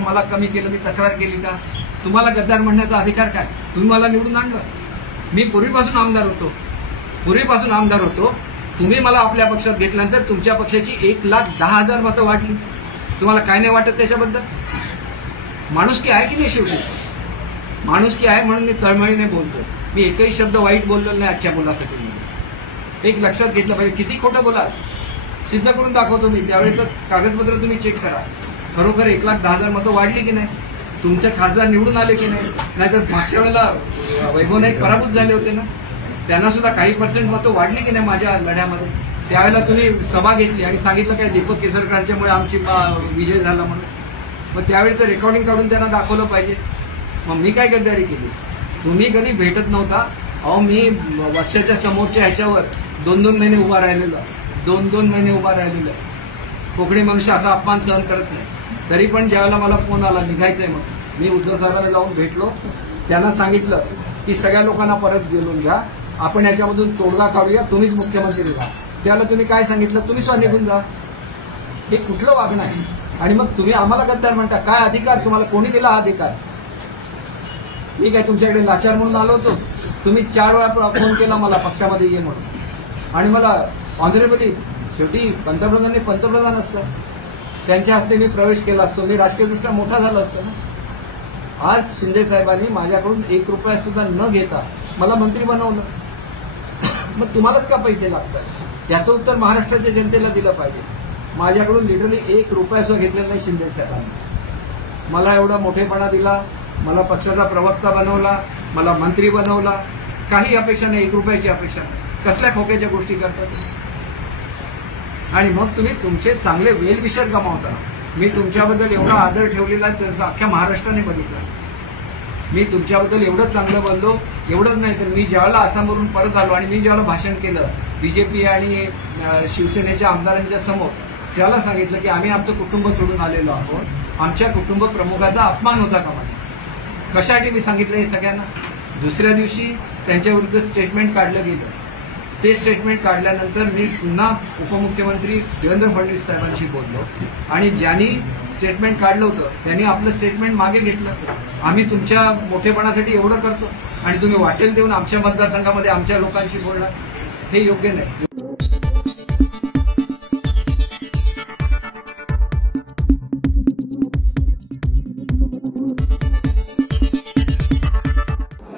मला कमी केलं, मी तक्रार केली का? तुम्हाला गद्दार म्हणण्याचा अधिकार काय? तुम्ही मला निवडून आणलं. मी पूर्वीपासून आमदार होतो. तुम्ही मला आपल्या पक्षात घेतल्यानंतर तुमच्या पक्षाची 1,10,000 मतं वाढली. तुम्हाला काय नाही वाटत त्याच्याबद्दल? माणुसकी आहे की नाही? शेवटी माणुसकी आहे म्हणून मी तळमळीने बोलतो. मी एकही शब्द वाईट बोललो नाही आजच्या मुलाखतीमध्ये. एक लक्षात घेतलं पाहिजे. किती खोटं बोलाल सिद्ध करून दाखवतो मी. त्यावेळेचं कागदपत्र तुम्ही चेक करा. खरोखर 1,10,000 मतं वाढली की नाही? तुमचे खासदार निवडून आले की नाही? नाहीतर मागच्या वेळेला वैभव नाईक पराभूत झाले होते ना, त्यांना सुद्धा काही पर्सेंट मतं वाढली की नाही माझ्या लढ्यामध्ये? त्यावेळेला तुम्ही सभा घेतली आणि सांगितलं काय दीपक केसरकरांच्यामुळे आमची विजय झाला म्हणून. मग त्यावेळेचं रेकॉर्डिंग काढून त्यांना दाखवलं पाहिजे. मग मी काय गद्दारी केली? तुम्ही कधी भेटत नव्हता. अहो मी वर्षाच्या समोरच्या ह्याच्यावर 2-2 महिने उभा राहिलेलो. 2-2 महिने उभा राहिलेलो. कोकणी मनुष्य असा अपमान सहन करत नाही. तरी पण ज्यावेळेला मला फोन आला निघायचंय मग मी उद्धव साहेबांना जाऊन भेटलो. त्यांना सांगितलं की सगळ्या लोकांना परत बोलून घ्या, आपण याच्यामधून तोडगा काढूया, तुम्हीच मुख्यमंत्री राहा. त्याला तुम्ही काय सांगितलं? तुम्ही स्वतः निघून जा. हे कुठलं वागणं आहे? आणि मग तुम्ही आम्हाला गद्दार म्हणता. काय अधिकार तुम्हाला? कोणी दिला हा अधिकार? मी काय तुमच्याकडे लाचार म्हणून आलो होतो? तुम्ही 4 वेळा फोन केला मला पक्षामध्ये ये म्हणून. आणि मला ऑनरेबली शेवटी पंतप्रधानांनी पंतप्रधान असतात, त्यांच्या हस्ते मी प्रवेश केला असतो, मी राजकीयदृष्ट्या मोठा झालो असतो ना. आज शिंदे साहेबांनी माझ्याकडून 1 रुपया सुद्धा न घेता मला मंत्री बनवलं. मग तुम्हालाच का पैसे लागतात? याचं उत्तर महाराष्ट्राच्या जनतेला दिलं पाहिजे. माझ्याकडून लिटरली 1 रुपया सुद्धा घेतलेला नाही शिंदे साहेबांनी. मला एवढा मोठेपणा दिला, मला पक्षाचा प्रवक्ता बनवला, मला मंत्री बनवला. काही अपेक्षा नाही, 1 रुपयाची अपेक्षा नाही. कसल्या खोक्याच्या गोष्टी करतात? आणि मग तुम्ही तुमचे चांगले वेलविशर गमावता. मी तुमच्याबद्दल एवढा आदर ठेवलेला त्याचा अख्ख्या महाराष्ट्राने बघितला. मी तुमच्याबद्दल एवढं चांगलं बोललो. एवढंच नाही तर मी ज्यावेळेला आसामवरून परत आलो आणि मी ज्यावेळेला भाषण केलं बीजेपी आणि शिवसेनेच्या आमदारांच्या समोर, त्याला सांगितलं की आम्ही आमचं कुटुंब सोडून आलेलो आहोत, आमच्या कुटुंब प्रमुखाचा अपमान होता का माझ्या? कशासाठी मी सांगितलं हे सगळ्यांना? दुसऱ्या दिवशी त्यांच्या विरुद्ध स्टेटमेंट काढलं गेलं. ते स्टेटमेंट काढल्यानंतर मी पुन्हा उपमुख्यमंत्री देवेंद्र फडणवीस साहेबांशी बोललो आणि ज्यांनी स्टेटमेंट काढलं होतं त्यांनी आपलं स्टेटमेंट मागे घेतलं. आम्ही तुमच्या मोठेपणासाठी एवढं करतो आणि तुम्ही वाटेल देऊन आमच्या मतदारसंघामध्ये आमच्या लोकांशी बोलणार, हे योग्य नाही.